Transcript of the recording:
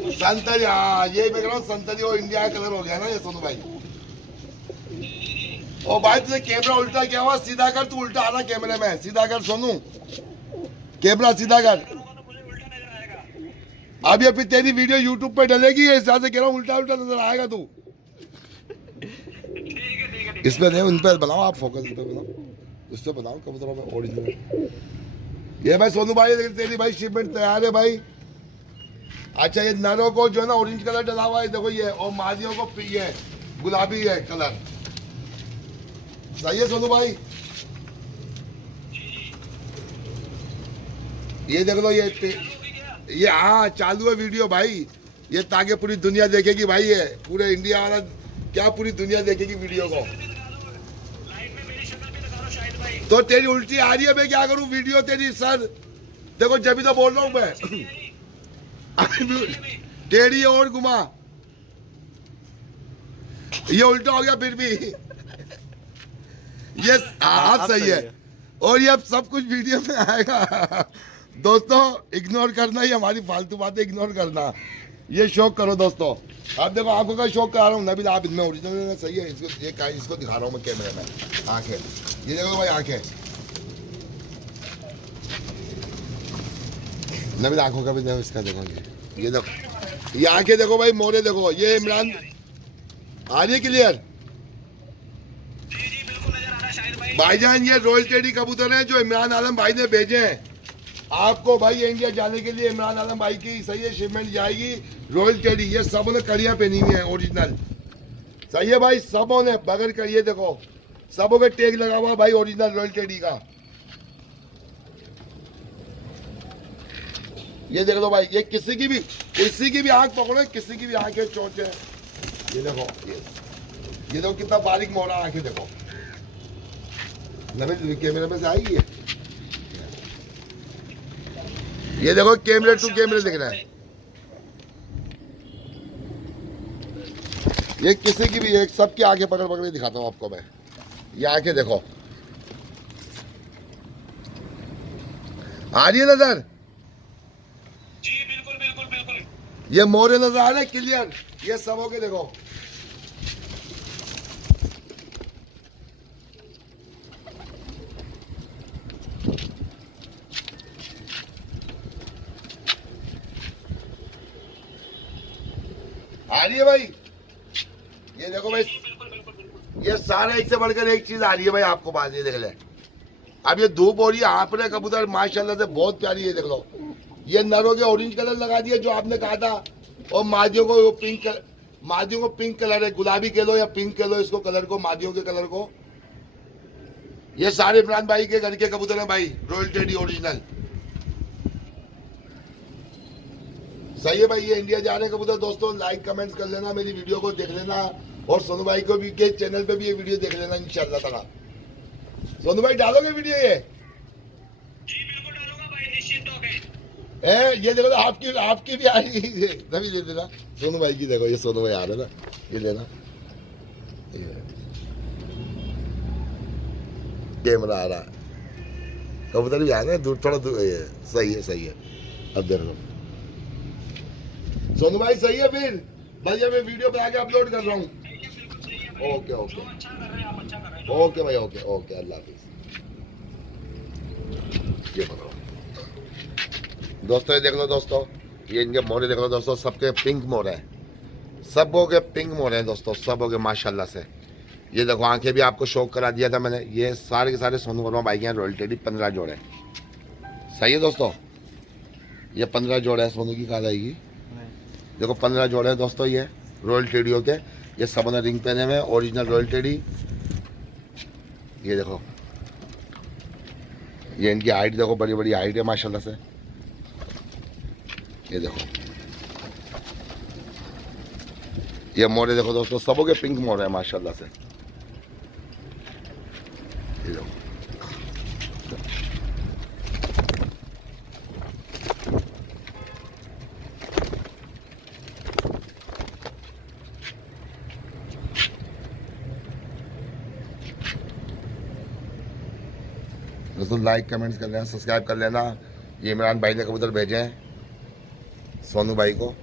संतरी, हाँ ये मैं कह रहा हूँ संतरी और इंडिया का कलर हो गया ना ये सोनू भाई। ओ भाई तुझे कैमरा उल्टा क्या हुआ, सीधा कर, तू उल्टा आ रहा कैमरे में, सीधा कर सोनू, कैमरा सीधा कर। अभी अभी तेरी वीडियो यूट्यूब पे डलेगी, इस हिसाब से कह रहा हूँ, उल्टा उल्टा नजर आएगा तू। इस पे नहीं, उन पे बनाओ आप, फोकस इस पे बनाओ, इस पे बनाओ कबूतरों पे ओरिजिनल। ये भाई सोनू भाई तेरी भाई शिपमेंट तैयार है भाई। अच्छा ये नरों को जो है ना ऑरेंज कलर डला हुआ है देखो ये, और मादियों को ये गुलाबी है कलर। सही है सोनू भाई, ये देख लो ये हाँ चालू है वीडियो भाई, ये ताकि पूरी दुनिया देखेगी भाई, ये पूरे इंडिया वाला क्या पूरी दुनिया देखेगी वीडियो को। तो तेरी उल्टी आ रही है, मैं क्या करूं, वीडियो तेरी सर देखो जब भी तो बोल रहा हूं मैं। टेढ़ी और घुमा, ये उल्टा हो गया फिर भी। ये आप सही है, और ये अब सब कुछ वीडियो में आएगा। दोस्तों इग्नोर करना, ही हमारी फालतू बातें इग्नोर करना, ये शौक करो दोस्तों। आप देखो आंखों का शौक करा रहा हूँ नबील, आप इनमें ओरिजिनल सही है, इसको दिखा रहा हूँ मैं कैमरे में, आंखें ये देखो भाई, आंखें नबील, आंखों का भी देखो, इसका देखो ये देखो, ये आंखें देखो भाई, मोरे देखो, ये इमरान आ रही है क्लियर भाईजान, ये रॉयल टेडी कबूतर है जो इमरान आलम भाई ने भेजे हैं आपको भाई, ये इंडिया जाने के लिए इमरान आलम भाई की सही है शिपमेंट जाएगी। रॉयल टेडी, ये सबों ने कड़ियां पहनी हुई है ओरिजिनल, सही है भाई, सबों ने बगैर कड़िए देखो, सबों के टैग लगा हुआ भाई ओरिजिनल रॉयल टेडी का। ये देख लो भाई, ये किसी की भी आंख पकड़ो, किसी की भी आंखें चोट है, ये देखो ये देखो कितना बारीक मोड़ा आंखें देखो, नबील कैमरे में से आएगी ये देखो, कैमरे टू कैमरे दिख रहा है, ये किसी की भी एक सबकी आंखें पकड़ पकड़ के दिखाता हूँ आपको मैं, ये आंखें देखो, आ रही है नजर, जी बिल्कुल बिल्कुल बिल्कुल, ये मोरे नजर आ रहे हैं क्लियर, ये सब हो के देखो, आ रही है भाई, ये देखो भाई, ये सारा एक से बढ़कर एक चीज आ रही है भाई आपको, बात ये देख ले, अब ये धूप हो रही है, आप रहे कबूतर माशाल्लाह से बहुत प्यारी है, देख लो ये नरों के ऑरेंज कलर लगा दिया जो आपने कहा था, और मादियों को पिंक कलर है, गुलाबी कह लो या पिंक कह लो इसको कलर को, मादियों के कलर को। ये सारे इमरान भाई के घर के कबूतर हैं भाई, रॉयल टेडी ओरिजिनल, सही है भाई, ये इंडिया जा रहे कबूतर। दोस्तों लाइक कमेंट्स कर लेना, मेरी वीडियो को देख लेना, और सोनू भाई को भी के चैनल पे भी ये वीडियो देख लेना इंशाल्लाह ताला। सोनू भाई डालोगे वीडियो ये? जी बिल्कुल डालूंगा भाई, निश्चिंत हो गए। ये देखो आपकी भी आ रही है, तभी दे देना सोनू भाई की, देखो ये सोनू भाई आ रहे ना, ये लेना, कैमरा आ रहा है, कबूतर भी आ रहे हैं दूर, थोड़ा दूर, सही है, अब देखो सोनू भाई सही है, फिर भैया मैं वीडियो बना के अपलोड कर रहा हूँ। ओके ओके भाई, ओके अल्लाह हाफिज। ये बताओ दोस्तों, ये देख लो दोस्तों, ये इनके मोरे देख लो दोस्तों, सबके पिंक मोरे हैं, सबों के पिंक मोरे हैं दोस्तों, सबों के माशाल्लाह से। ये देखो आंखें भी आपको शौक करा दिया था मैंने, ये सारे के सारे सोनू वर्मा भाई के हैं, रॉयल टेडी 15 जोड़े, सही है दोस्तों, ये 15 जोड़े है सोनू की कहा जाएगी, देखो 15 जोड़े हैं दोस्तों, ये रॉयल टेडियो के, ये सबों ने रिंग पहने हुए हैं ओरिजिनल रॉयल टेडी। ये देखो ये इनकी हाइट देखो, बड़ी बड़ी हाइट है माशाल्लाह से, ये देखो ये मोरे देखो दोस्तों, सबों के पिंक मोरे हैं माशाल्लाह से, ये देखो दोस्तों, लाइक कमेंट्स कर लेना, सब्सक्राइब कर लेना। ये इमरान भाई ने कबूतर भेजे हैं सोनू भाई को।